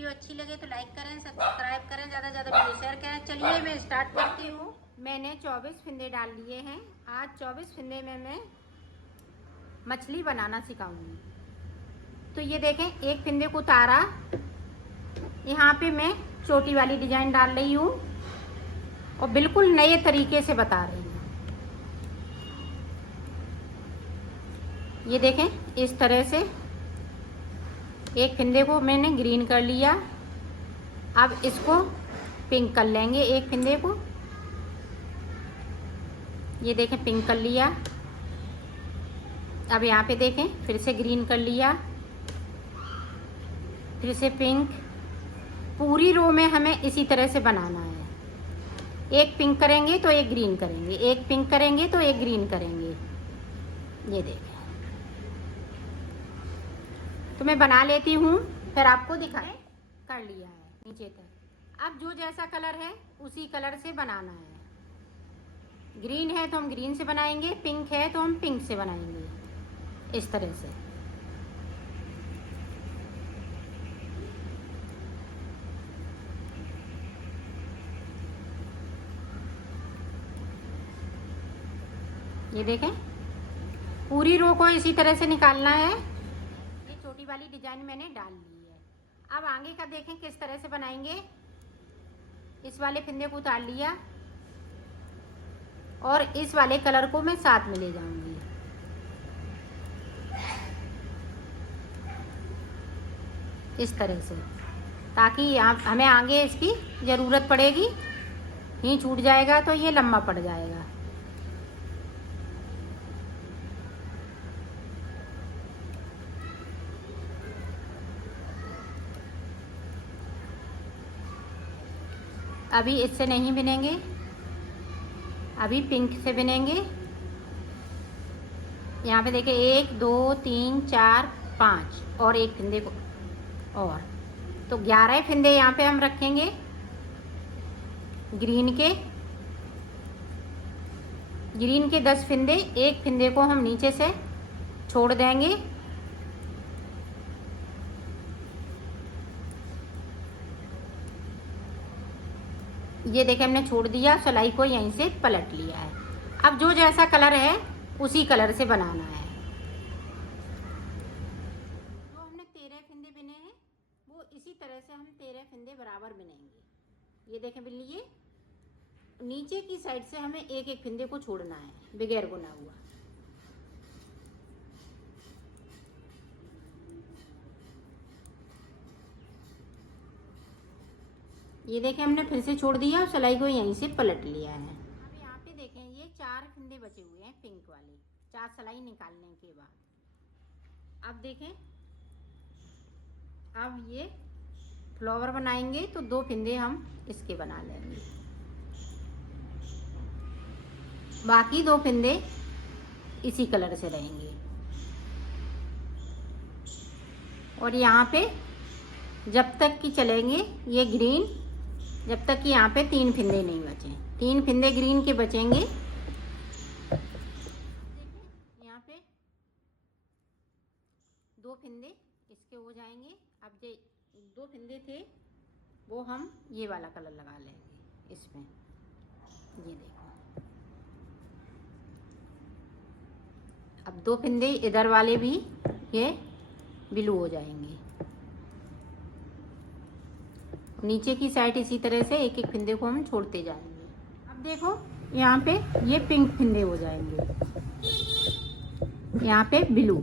Video अच्छी लगे तो लाइक करें, सब्सक्राइब करें, ज़्यादा से ज़्यादा वीडियो शेयर करें। चलिए मैं स्टार्ट करती हूँ। मैंने 24 फिंदे डाल लिए हैं। आज 24 फिंदे में मैं मछली बनाना सिखाऊंगी। तो ये देखें, एक फिंदे को उतारा, यहाँ पे मैं चोटी वाली डिजाइन डाल रही हूँ और बिल्कुल नए तरीके से बता रही हूँ। ये देखें, इस तरह से एक फिंदे को मैंने ग्रीन कर लिया। अब इसको पिंक कर लेंगे एक फिंदे को। ये देखें, पिंक कर लिया। अब यहाँ पे देखें, फिर से ग्रीन कर लिया, फिर से पिंक। पूरी रो में हमें इसी तरह से बनाना है। एक पिंक करेंगे तो एक ग्रीन करेंगे, एक पिंक करेंगे तो एक ग्रीन करेंगे। ये देखें, तो मैं बना लेती हूँ, फिर आपको दिखाएं। कर लिया है नीचे तक। अब जो जैसा कलर है उसी कलर से बनाना है। ग्रीन है तो हम ग्रीन से बनाएंगे, पिंक है तो हम पिंक से बनाएंगे, इस तरह से। ये देखें, पूरी रो को इसी तरह से निकालना है। ये छोटी वाली डिजाइन मैंने डाल ली है। अब आगे का देखें किस तरह से बनाएंगे। इस वाले फिंदे को उतार लिया और इस वाले कलर को मैं साथ में ले जाऊंगी। इस तरह से, ताकि यहाँ हमें आगे इसकी ज़रूरत पड़ेगी। यहीं छूट जाएगा तो ये लंबा पड़ जाएगा। अभी इससे नहीं बिनेंगे, अभी पिंक से बिनेंगे। यहाँ पे देखिए, 1 2 3 4 5 और एक फिंदे को और, तो 11 फिंदे यहाँ पे हम रखेंगे ग्रीन के। ग्रीन के 10 फिंदे, एक फिंदे को हम नीचे से छोड़ देंगे। ये देखें, हमने छोड़ दिया, सिलाई को यहीं से पलट लिया है। अब जो जैसा कलर है उसी कलर से बनाना है। जो हमने 13 फिंदे बिने हैं वो इसी तरह से हम 13 फिंदे बराबर बिनेंगे। ये देखें, बिन लिए। नीचे की साइड से हमें एक एक फिंदे को छोड़ना है बगैर बुना हुआ। ये देखें, हमने फिर से छोड़ दिया और सिलाई को यहीं से पलट लिया है। अब यहाँ पे देखें, ये 4 फिंदे बचे हुए हैं पिंक वाले, 4 सिलाई निकालने के बाद। अब देखें, अब ये फ्लावर बनाएंगे तो 2 फिंदे हम इसके बना लेंगे। बाकी 2 फिंदे इसी कलर से रहेंगे। और यहाँ पे जब तक कि चलेंगे ये ग्रीन, जब तक कि यहाँ पे 3 फिंदे नहीं बचे। 3 फिंदे ग्रीन के बचेंगे। यहाँ पे 2 फिंदे इसके हो जाएंगे। अब जो 2 फिंदे थे वो हम ये वाला कलर लगा लेंगे इसमें। ये देखो, अब 2 फिंदे इधर वाले भी ये ब्लू हो जाएंगे। नीचे की साइड इसी तरह से एक एक फिंदे को हम छोड़ते जाएंगे। अब देखो, यहाँ पे ये पिंक फिंदे हो जाएंगे, यहाँ पे ब्लू।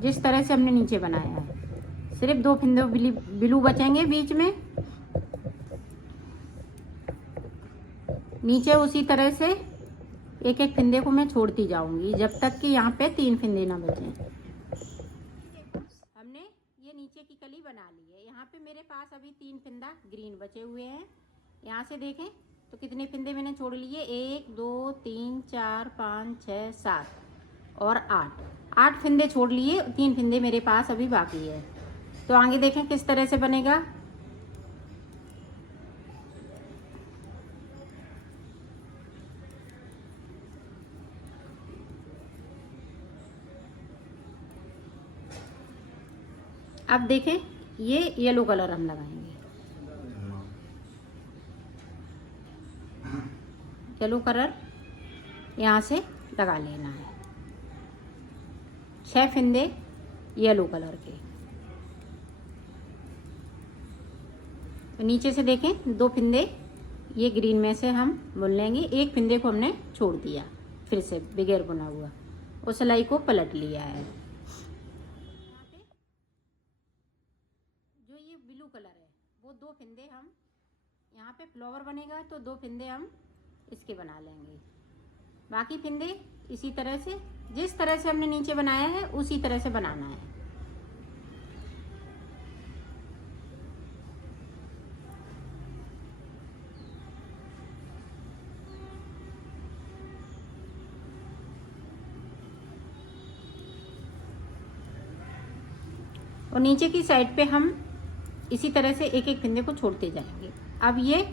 जिस तरह से हमने नीचे बनाया है, सिर्फ 2 फिंदे ब्लू बचेंगे बीच में। नीचे उसी तरह से एक एक फिंदे को मैं छोड़ती जाऊंगी जब तक कि यहाँ पे 3 फिंदे ना बचें। हमने ये नीचे की कली बना ली है। यहाँ पे मेरे पास अभी 3 फिंदा ग्रीन बचे हुए हैं। यहाँ से देखें तो कितने फिंदे मैंने छोड़ लिए, 1 2 3 4 5 6 7 और 8 फिंदे छोड़ लिए। 3 फिंदे मेरे पास अभी बाकी है। तो आगे देखें किस तरह से बनेगा। अब देखें, ये येलो कलर हम लगाएंगे। येलो कलर यहाँ से लगा लेना है। 6 फंदे येलो कलर के। तो नीचे से देखें 2 फंदे ये ग्रीन में से हम बुन लेंगे। 1 फंदे को हमने छोड़ दिया, फिर से बगैर बुना हुआ, और सिलाई को पलट लिया है। यहाँ पे जो ये ब्लू कलर है वो 2 फंदे हम, यहाँ पे फ्लावर बनेगा तो 2 फंदे हम इसके बना लेंगे। बाकी फंदे इसी तरह से, जिस तरह से हमने नीचे बनाया है उसी तरह से बनाना है। और नीचे की साइड पे हम इसी तरह से एक एक फंदे को छोड़ते जाएंगे। अब ये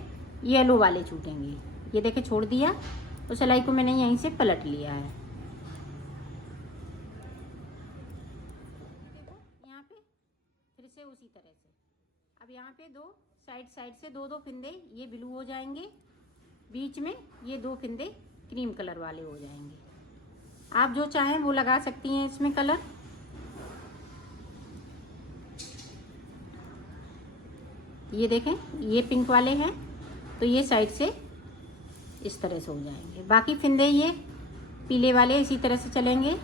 येलो वाले छूटेंगे, ये देखे छोड़ दिया, और सिलाई को मैंने यहीं से पलट लिया है। देखो यहाँ पे फिर से उसी तरह से। अब यहाँ पे 2 साइड से 2 फंदे ये ब्लू हो जाएंगे, बीच में ये 2 फंदे क्रीम कलर वाले हो जाएंगे। आप जो चाहें वो लगा सकती हैं इसमें कलर। ये देखें ये पिंक वाले हैं तो ये साइड से इस तरह से हो जाएंगे। बाकी फंदे ये पीले वाले इसी तरह से चलेंगे। इस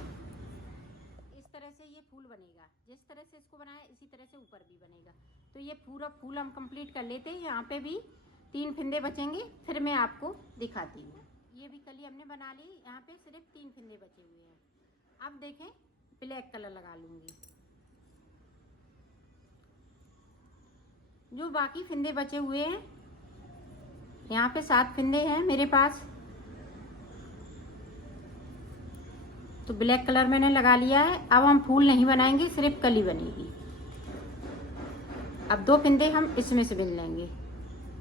तरह से ये फूल बनेगा, जिस तरह से इसको बनाया इसी तरह से ऊपर भी बनेगा। तो ये पूरा फूल हम कंप्लीट कर लेते हैं। यहाँ पे भी 3 फंदे बचेंगे, फिर मैं आपको दिखाती हूँ। ये भी कली हमने बना ली, यहाँ पे सिर्फ 3 फंदे बचे हुए हैं। अब देखें ब्लैक कलर लगा लूँगी। जो बाकी फंदे बचे हुए हैं, यहाँ पे 7 फंदे हैं मेरे पास, तो ब्लैक कलर मैंने लगा लिया है। अब हम फूल नहीं बनाएंगे, सिर्फ कली बनेगी। अब 2 फंदे हम इसमें से बिन लेंगे।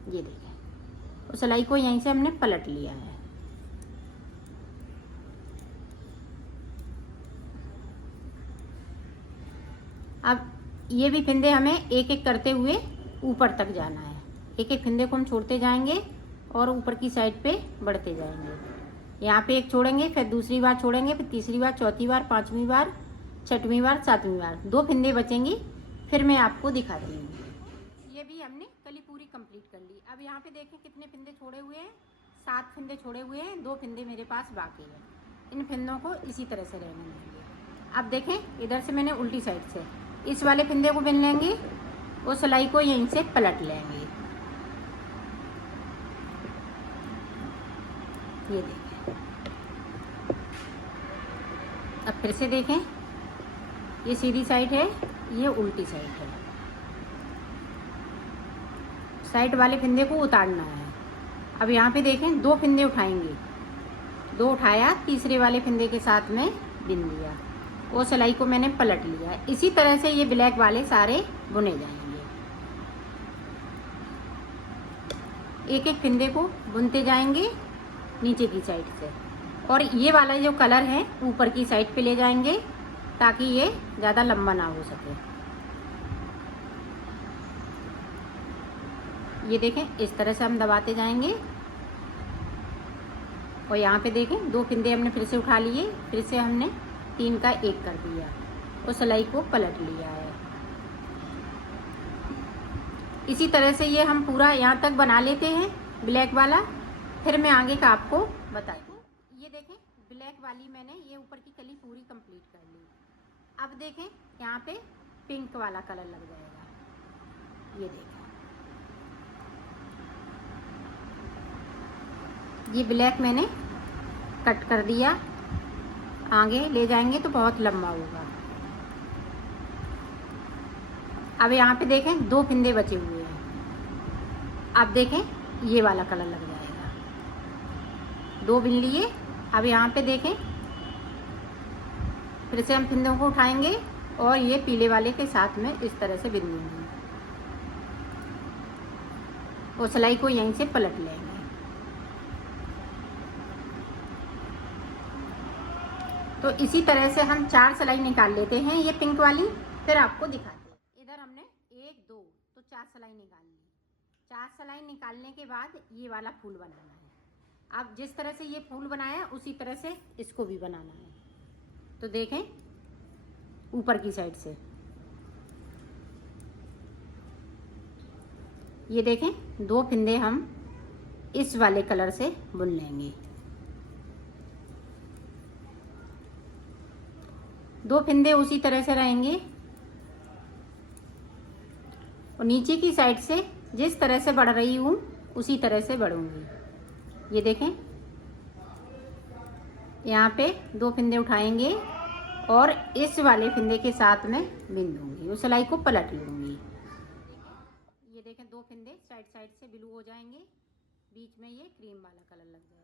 ये देखें, और सिलाई को यहीं से हमने पलट लिया है। अब ये भी फंदे हमें एक एक करते हुए ऊपर तक जाना है। एक एक फंदे को हम छोड़ते जाएंगे और ऊपर की साइड पे बढ़ते जाएंगे। यहाँ पे एक छोड़ेंगे, फिर दूसरी बार छोड़ेंगे, फिर तीसरी बार, चौथी बार, 5वीं बार, 6वीं बार, 7वीं बार। 2 फंदे बचेंगी, फिर मैं आपको दिखाती हूँ। ये भी हमने कली पूरी कंप्लीट कर ली। अब यहाँ पे देखें कितने फंदे छोड़े हुए हैं। 7 फंदे छोड़े हुए हैं, 2 फंदे मेरे पास बाकी हैं। इन फंदों को इसी तरह से रहने देंगे। अब देखें इधर से मैंने उल्टी साइड से इस वाले फंदे को बिन लेंगे और सिलाई को यहीं से पलट लेंगे। ये देखें। अब फिर से देखें, ये सीधी साइड है, ये उल्टी साइड है। साइड वाले फंदे को उतारना है। अब यहाँ पे देखें 2 फंदे उठाएंगे, 2 उठाया, तीसरे वाले फंदे के साथ में बिन दिया, और सिलाई को मैंने पलट लिया। इसी तरह से ये ब्लैक वाले सारे बुने जाएंगे। एक एक फंदे को बुनते जाएंगे नीचे की साइड से, और ये वाला जो कलर है ऊपर की साइड पे ले जाएंगे ताकि ये ज़्यादा लंबा ना हो सके। ये देखें इस तरह से हम दबाते जाएंगे, और यहाँ पे देखें 2 फंदे हमने फिर से उठा लिए, फिर से हमने 3 का 1 कर दिया और सिलाई को पलट लिया है। इसी तरह से ये हम पूरा यहाँ तक बना लेते हैं ब्लैक वाला, फिर मैं आगे का आपको बताती हूँ। ये देखें ब्लैक वाली मैंने ये ऊपर की कली पूरी कंप्लीट कर ली। अब देखें यहाँ पे पिंक वाला कलर लग जाएगा। ये देखें, ये ब्लैक मैंने कट कर दिया, आगे ले जाएंगे तो बहुत लंबा होगा। अब यहाँ पे देखें 2 फंदे बचे हुए हैं। अब देखें ये वाला कलर लग जाएगा। 2 बिन लिए। अब यहाँ पे देखें फिर से हम फंदों को उठाएंगे और ये पीले वाले के साथ में इस तरह से बिन देंगे, और सिलाई को यहीं से पलट लेंगे। तो इसी तरह से हम 4 सिलाई निकाल लेते हैं ये पिंक वाली, फिर आपको दिखाते हैं। इधर हमने 1 2 तो 4 सिलाई निकाल ली। 4 सिलाई निकालने के बाद ये वाला फूल बनाना है। अब जिस तरह से ये फूल बनाया उसी तरह से इसको भी बनाना है। तो देखें ऊपर की साइड से ये देखें 2 फिंदे हम इस वाले कलर से बुन लेंगे। 2 फिंदे उसी तरह से रहेंगे और नीचे की साइड से जिस तरह से बढ़ रही हूँ उसी तरह से बढ़ूंगी। ये देखें यहाँ पे 2 फिंदे उठाएंगे और इस वाले फिंदे के साथ में बिन दूंगी और सिलाई को पलट लूंगी। ये देखें 2 फिंदे साइड साइड से ब्लू हो जाएंगे, बीच में ये क्रीम वाला कलर लग जाएगा।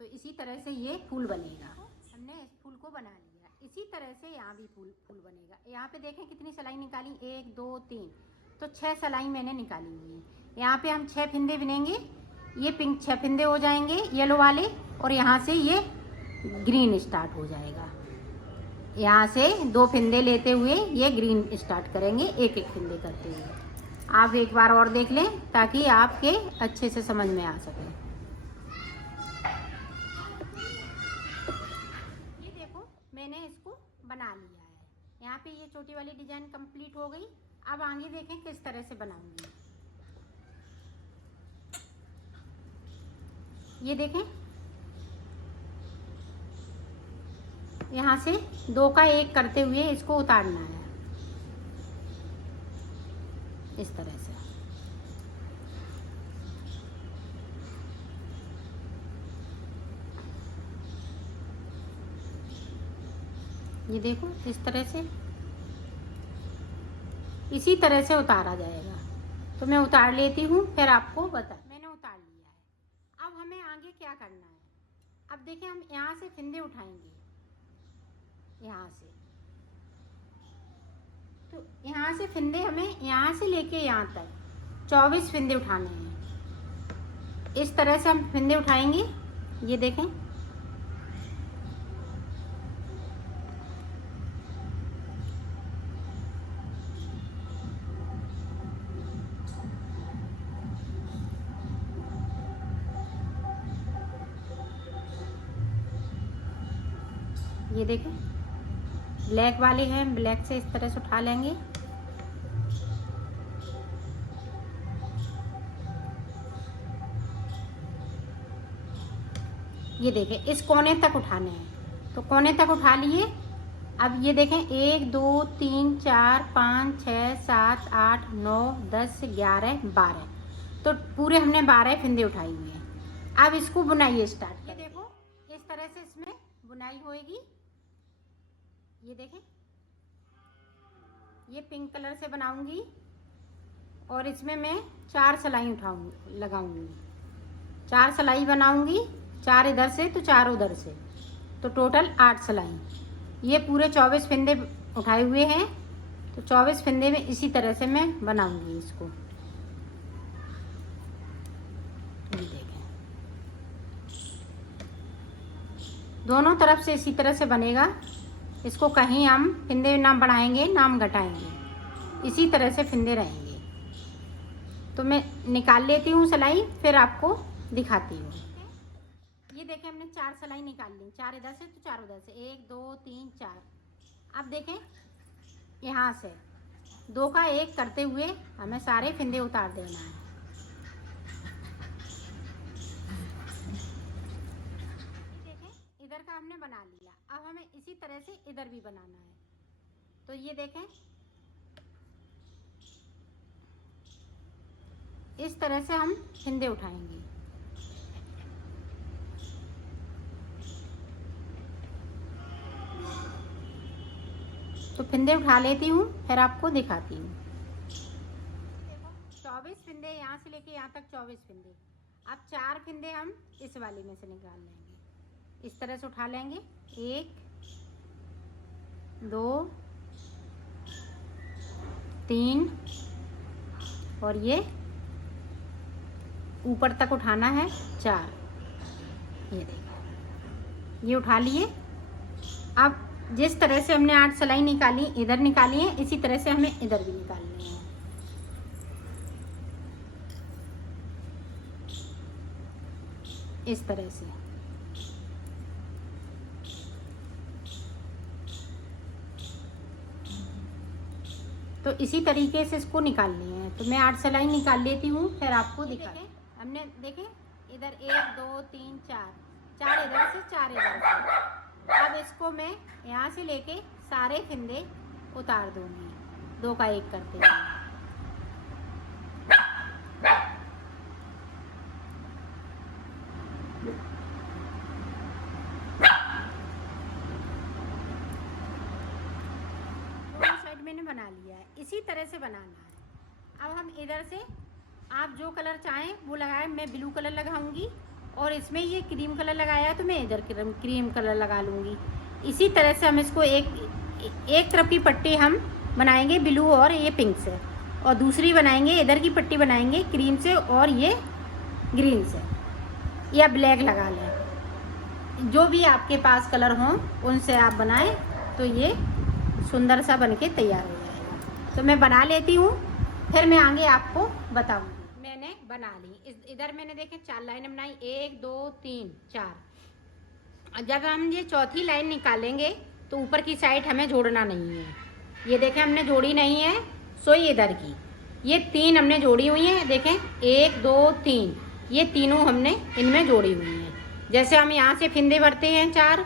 तो इसी तरह से ये फूल बनेगा। हमने इस फूल को बना लिया। इसी तरह से यहाँ भी फूल बनेगा। यहाँ पे देखें कितनी सिलाई निकाली, 1 2 3, तो 6 सिलाई मैंने निकाली हुई है। यहाँ पे हम 6 फिंदे बिनेंगे, ये पिंक 6 फिंदे हो जाएंगे येलो वाले, और यहाँ से ये ग्रीन स्टार्ट हो जाएगा। यहाँ से 2 फिंदे लेते हुए ये ग्रीन स्टार्ट करेंगे, एक एक फिंदे करते हुए। आप एक बार और देख लें ताकि आपके अच्छे से समझ में आ सके। ये देखो मैंने इसको बना लिया है। यहाँ पे ये छोटी वाली डिजाइन कंप्लीट हो गई। अब आगे देखें किस तरह से बनाऊंगी। ये देखें यहाँ से 2 का 1 करते हुए इसको उतारना है इस तरह से। ये देखो इस तरह से, इसी तरह से उतारा जाएगा। तो मैं उतार लेती हूँ फिर आपको मैंने उतार लिया है। अब हमें आगे क्या करना है। अब देखिए हम यहाँ से फिंदे उठाएंगे, यहाँ से, तो यहाँ से फिंदे हमें यहाँ से लेके यहाँ तक 24 फिंदे उठाने हैं। इस तरह से हम फिंदे उठाएंगे। ये देखें ये देखें ब्लैक वाले हैं, ब्लैक से इस तरह से उठा लेंगे। ये देखें इस कोने तक उठाने हैं, तो कोने तक उठा लिए। अब ये देखें 1 2 3 4 5 6 7 8 9 10 11 12, तो पूरे हमने 12 फिंदे उठाई हुए हैं। अब इसको बुनाई स्टार्ट। ये देखो इस तरह से इसमें बुनाई होएगी। ये देखें ये पिंक कलर से बनाऊंगी और इसमें मैं 4 सिलाई लगाऊंगी। 4 सिलाई बनाऊंगी, 4 इधर से तो 4 उधर से, तो टोटल 8 सिलाई। ये पूरे 24 फिंदे उठाए हुए हैं, तो 24 फिंदे में इसी तरह से मैं बनाऊंगी इसको। ये देखें दोनों तरफ से इसी तरह से बनेगा। इसको कहीं हम फिंदे ना बढ़ाएंगे ना हम घटाएंगे, इसी तरह से फिंदे रहेंगे। तो मैं निकाल लेती हूँ सिलाई, फिर आपको दिखाती हूँ। ये देखें हमने 4 सिलाई निकाल ली, 4 इधर से तो 4 उधर से, 1 2 3 4। अब देखें यहाँ से 2 का 1 करते हुए हमें सारे फिंदे उतार देना है। देखें इधर का हमने बना लिया। अब हमें इसी तरह से इधर भी बनाना है। तो ये देखें इस तरह से हम फिंदे उठाएंगे। तो फिंदे उठा लेती हूँ फिर आपको दिखाती हूँ। देखो 24 फिंदे यहाँ से लेके यहाँ तक 24 फिंदे। अब 4 फिंदे हम इस वाले में से निकाल लेंगे, इस तरह से उठा लेंगे। 1 2 3 और ये ऊपर तक उठाना है 4। ये देखो ये उठा लिए। अब जिस तरह से हमने 8 सिलाई निकाली इधर निकाली है, इसी तरह से हमें इधर भी निकालनी है। इस तरह से। तो इसी तरीके से इसको निकालनी है। तो मैं 8 सिलाई निकाल लेती हूँ, फिर आपको दिखा। हमने देखें इधर 1 2 3 4 इधर से 4 इधर से। अब इसको मैं यहाँ से लेके सारे फंदे उतार दूंगी 2 का 1 करते हुए। साइड मैंने बना लिया है, इसी तरह से बनाना है। अब हम इधर से आप जो कलर चाहें वो लगाएं। मैं ब्लू कलर लगाऊंगी और इसमें ये क्रीम कलर लगाया तो मैं इधर क्रीम कलर लगा लूँगी। इसी तरह से हम इसको एक तरफ की पट्टी हम बनाएंगे ब्लू और ये पिंक से, और दूसरी बनाएंगे इधर की पट्टी बनाएंगे क्रीम से और ये ग्रीन से, या ब्लैक लगा लें। जो भी आपके पास कलर हों उनसे आप बनाएं तो ये सुंदर सा बनके तैयार हो जाएगा। तो मैं बना लेती हूँ, फिर मैं आगे आपको बताऊँगी। मैंने बना ली। इधर मैंने देखे 4 लाइनें बनाई, 1 2 3 4। जब हम ये चौथी लाइन निकालेंगे तो ऊपर की साइड हमें जोड़ना नहीं है। ये देखें हमने जोड़ी नहीं है, सो इधर की ये 3 हमने जोड़ी हुई हैं। देखें 1 2 3, ये तीनों हमने इनमें जोड़ी हुई हैं। जैसे हम यहाँ से फिंदे भरते हैं 4,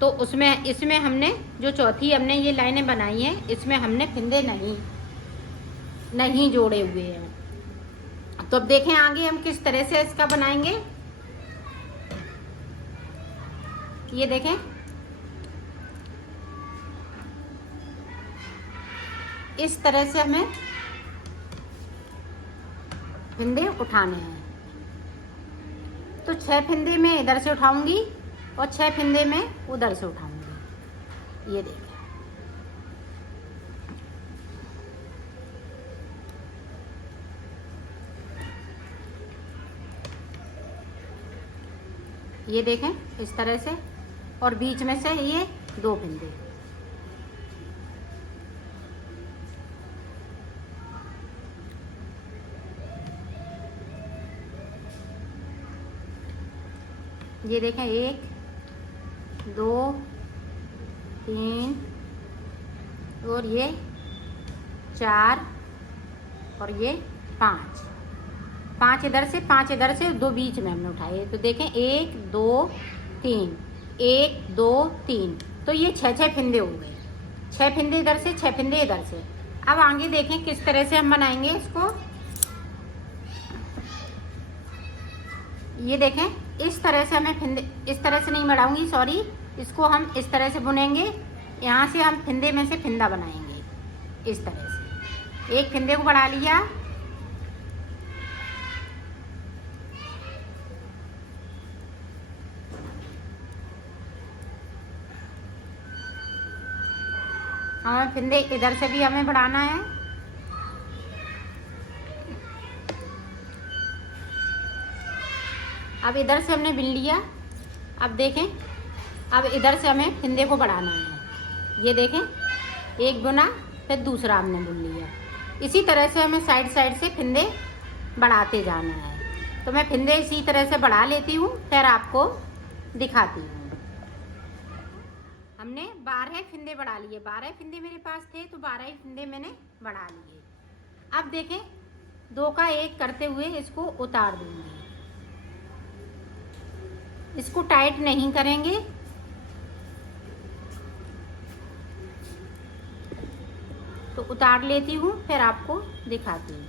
तो उसमें इसमें हमने जो चौथी हमने ये लाइनें बनाई हैं इसमें हमने फिंदे नहीं जोड़े हुए हैं। तो अब देखें आगे हम किस तरह से इसका बनाएंगे। ये देखें इस तरह से हमें फिंदे उठाने हैं। तो 6 फिंदे मैं इधर से उठाऊंगी और 6 फिंदे मैं उधर से उठाऊंगी। ये देखें ये देखें इस तरह से, और बीच में से ये 2 फिंदे। ये देखें 1 2 3 और ये 4 और ये 5 इधर से 5 इधर से, 2 बीच में हमने उठाए। तो देखें 1 2 3 1 2 3, तो ये 6 फिंदे हो गए। 6 फिंदे इधर से, 6 फिंदे इधर से। अब आगे देखें किस तरह से हम बनाएंगे इसको। ये देखें इस तरह से हमें फिंदे, इस तरह से नहीं बढ़ाऊंगी, सॉरी, इसको हम इस तरह से बुनेंगे। यहाँ से हम फिंदे में से फिंदा बनाएंगे इस तरह से। एक फिंदे को बढ़ा लिया, हमें फिंदे इधर से भी हमें बढ़ाना है। अब इधर से हमने बिन लिया। अब देखें अब इधर से हमें फिंदे को बढ़ाना है। ये देखें एक बुना, फिर दूसरा हमने बुन लिया। इसी तरह से हमें साइड से फिंदे बढ़ाते जाना है। तो मैं फिंदे इसी तरह से बढ़ा लेती हूँ, फिर आपको दिखाती हूँ। हमने 12 फिंदे बढ़ा लिए। 12 फिंदे मेरे पास थे तो 12 ही फिंदे मैंने बढ़ा लिए। अब देखें 2 का 1 करते हुए इसको उतार दूंगी। इसको टाइट नहीं करेंगे, तो उतार लेती हूँ, फिर आपको दिखाती हूँ।